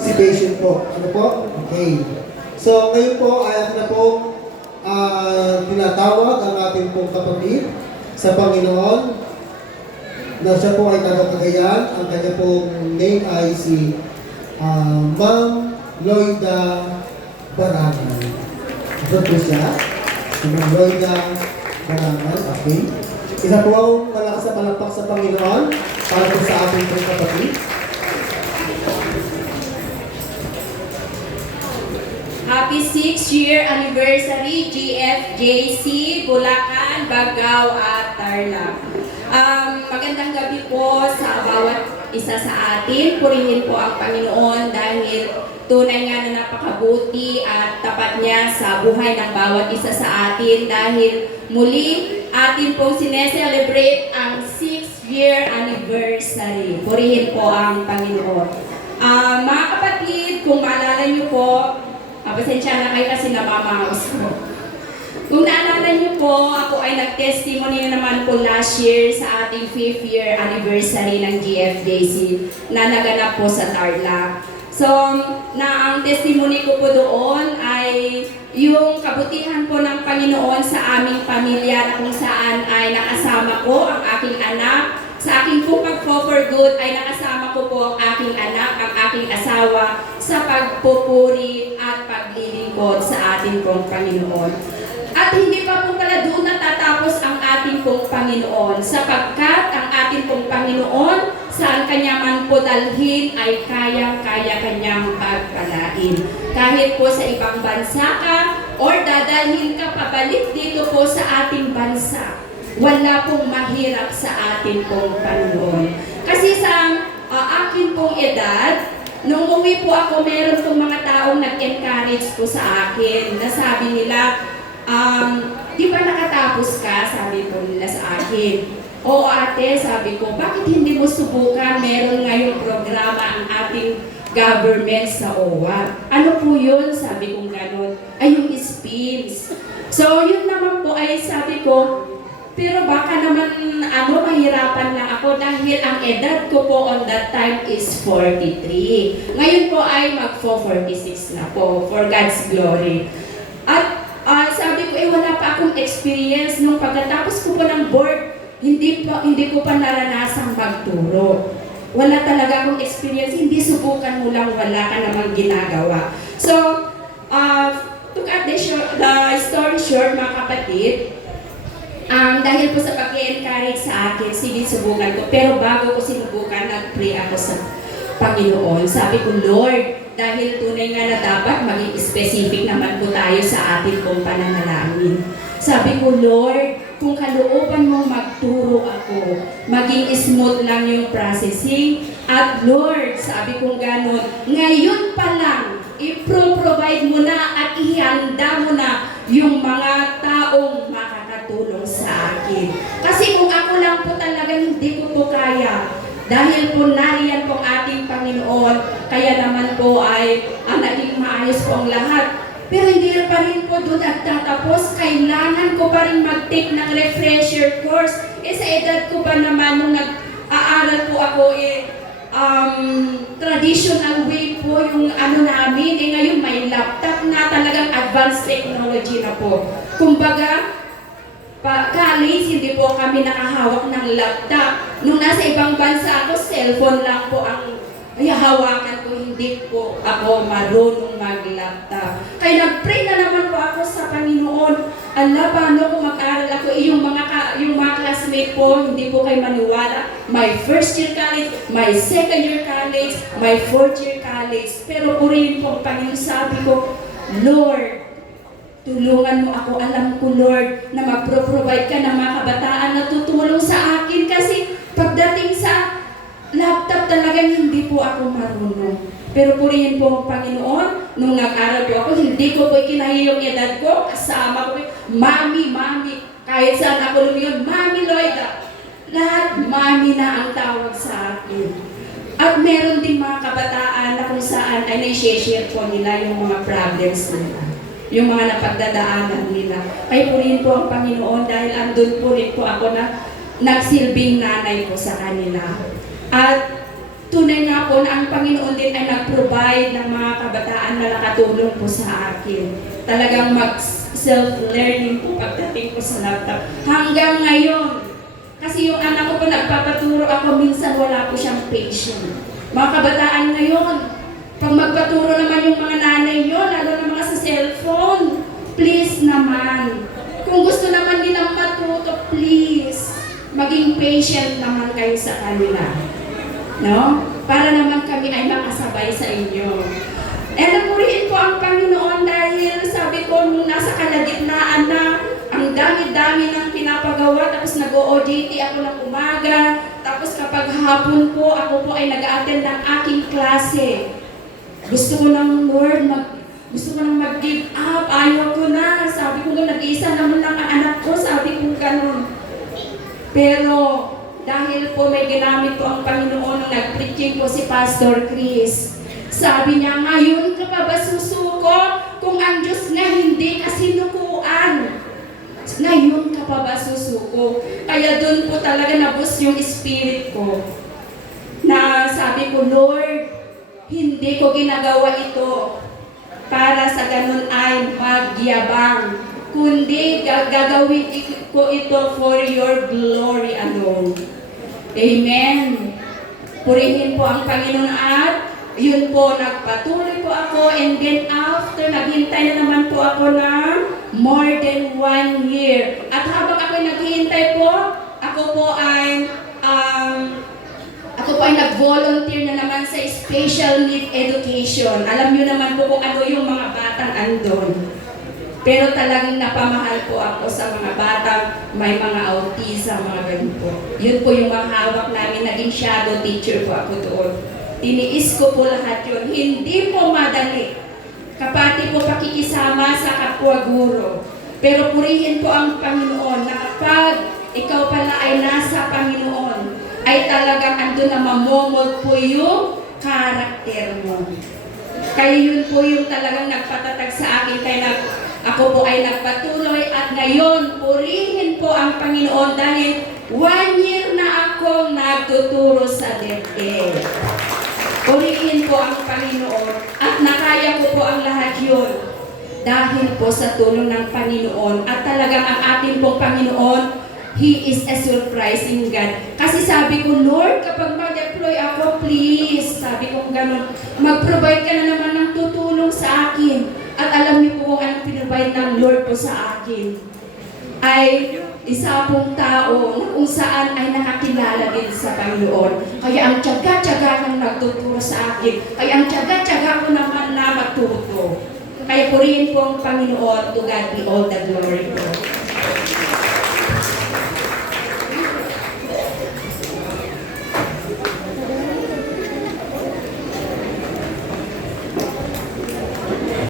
Participation po. Ano po? Okay. So, ngayon po ay ako na po tinatawag ang ating pong kapatid sa Panginoon na siya po ay taga-Cagayan. Ang kanya pong name ay si Ma'am Loida Barangan. Ito po siya. Si Ma'am Loida Barangan. Okay. Isa po ang malakas na palakpak sa Panginoon para po sa ating pong kapatid. Happy 6th-year anniversary, GFJC, Bulacan, Bagao at Tarlac. Magandang gabi po sa bawat isa sa atin. Purihin po ang Panginoon dahil tunay nga na napakabuti at tapat niya sa buhay ng bawat isa sa atin dahil muli atin pong sineselebrate ang 6th-year anniversary. Purihin po ang Panginoon. Mga kapatid, kung maalala niyo po, pasensya na kayo kasi namamaos ko. Kung naalala niyo po, ako ay nag-testimony naman po last year sa ating 5th year anniversary ng GFJC na naganap po sa Tarlac. So, ang testimony ko po doon ay yung kabutihan po ng Panginoon sa aming pamilya na kung saan ay nakasama ko ang aking anak. Sa aking pong pag-for good ay nakasama ko po ang aking anak, ang aking asawa sa pagpupuri at paglilingkod sa ating pong Panginoon. At hindi pa po pala doon natatapos ang ating pong Panginoon sapagkat ang ating pong Panginoon saan kanya man po dalhin ay kayang-kaya kanyang pagpalain. Kahit po sa ibang bansa ka or dadalhin ka pabalik dito po sa ating bansa, wala pong mahirap sa atin pong Panginoon. Kasi sa akin pong edad, nung umuwi po ako, meron pong mga taong nag-encourage po sa akin na sabi nila, di ba nakatapos ka? Sabi po nila sa akin. Oo ate, sabi ko, bakit hindi mo subukan? Meron ngayong programa ang ating government sa OWA. Ano po yun? Sabi kong ganun. Ay, yung spins. So, yun naman po ay sabi ko, pero baka naman mahirapan lang ako dahil ang edad ko po on that time is 43. Ngayon po ay mag-46 na po, for God's glory. At sabi ko, wala pa akong experience. Nung pagkatapos ko po ng board, hindi ko pa naranasang magturo. Wala talaga akong experience. Hindi subukan mo lang, wala ka namang ginagawa. So, to cut the story short, mga kapatid, dahil po sa pag-i-encourage sa akin, sige, subukan ko. Pero bago ko sinubukan, nag-pray ako sa Panginoon. Sabi ko, Lord, dahil tunay nga na dapat maging specific naman po tayo sa ating pong pananalangin. Sabi ko, Lord, kung kalooban mong magturo ako, maging smooth lang yung processing. At Lord, sabi kong gano'n, ngayon pa lang, i-provide mo na at ihanda mo na yung mga taong makakatulong sa akin. Kasi kung ako lang po talaga, hindi ko po kaya. Dahil po nariyan po ating Panginoon, kaya naman po ay naging maayos po ang lahat. Pero hindi pa rin po doon at tatapos, kailangan ko pa rin mag-take ng refresher course. Sa edad ko pa naman, nung nag-aaral po ako, traditional way po yung namin. Ngayon may laptop na, talagang advanced technology na po. Kumbaga, college, hindi po kami nakahawak ng laptop. Nung nasa ibang bansa ako, cellphone lang po ang hawakan ko, hindi po ako marunong mag-laptop. Kaya nag-pray na naman po ako sa Panginoon. Allah, paano kung mag-aral ako? Yung mga classmate po, hindi po kayo maniwala. My first year college, my second year college, my fourth year college. Pero purihin po ang Panginoon, sabi ko, Lord, tulungan mo ako. Alam ko, Lord, na mag-provide ka ng mga kabataan na tutulong sa akin. Kasi pagdating sa laptop talagang hindi po ako marunong. Pero purihin po ang Panginoon, nung nag-aral po ako, hindi ko po ikinahiya yung edad ko, kasama ko, Mami, kahit saan ako lumiyon, Mami Loida. Lahat, Mami na ang tawag sa akin. At meron din mga kabataan na kung saan ay na-share po nila yung mga problems nila, yung mga napagdadaanan nila. Kaya purihin po ang Panginoon dahil andun po rin po ako na nagsilbing nanay po sa kanila. At tunay nga po na ang Panginoon din ay nag-provide ng mga kabataan na nakatulong po sa akin. Talagang mag-self-learning po pagdating po sa laptop. Hanggang ngayon, kasi yung anak ko po nagpapaturo ako, minsan wala po siyang patient. Mga kabataan ngayon, pag magpaturo naman yung mga nanay nyo, lalo na mga sa cellphone, please naman. Kung gusto naman nilang matuto, please, maging patient naman kayo sa kanila. No? Para naman kami ay makasabay sa inyo. Purihin po ang Panginoon dahil sabi ko nung nasa kalagitnaan na ang dami-dami ng pinapagawa, tapos nag-OJT ako ng umaga, tapos kapag hapon po, ako po ay nag-a-attend ng aking klase. Gusto ko ng Lord, gusto ko nang mag-give up, ayaw ko na. Sabi ko nag-iisa naman lang ang anak ko, sabi ko ganun. Pero dahil po may ginamit po ang Panginoon nung nag-preaching po si Pastor Chris. Sabi niya, ngayon ka pa ba susuko kung ang Diyos nga hindi ka sinukuan? Ngayon ka pa ba susuko? Kaya doon po talaga nabus yung spirit ko. Na sabi ko, Lord, hindi ko ginagawa ito para sa ganun ay magyabang, kundi gagawin ko ito for your glory alone. Amen. Purihin po ang Panginoon at yun po, nagpatuloy po ako, and then after, naghintay na naman po ako ng more than 1 year. At habang ako naghihintay po, ako po ay nag-volunteer na naman sa special need education. Alam niyo naman po kung ano yung mga batang andon. Pero talagang napamahal po ako sa mga batang may mga autism, mga ganun po. Yun po yung mga hawak namin, naging shadow teacher po ako doon. Tiniis ko po lahat yun. Hindi po madali. Kapati po pakikisama sa kapwa guro. Pero purihin po ang Panginoon na kapag ikaw pala ay nasa Panginoon, ay talagang andun na mamomold po yung karakter mo. Kaya yun po yung talagang nagpatatag sa akin. Kaya ako po ay nagpatuloy at ngayon purihin po ang Panginoon dahil 1 year na akong nagtuturo sa DepEd. Purihin po ang Panginoon at nakaya ko po ang lahat yun dahil po sa tulong ng Panginoon at talagang ang ating pong Panginoon, He is a surprising God. Kasi sabi ko, Lord, kapag mag-deploy ako, please, sabi ko gano'n, mag-provide ka na naman ng tutulong sa akin. At alam niyo po kung anong pinrovide ng Lord po sa akin. Ay isa pong tao na kung saan ay nakakilala din sa Panginoon. Kaya ang tiyaga-tiyaga nang nagtuturo sa akin. Kaya ang tiyaga-tiyaga ko naman na matuto. Kaya purihin po ang Panginoon, to God be all the glory.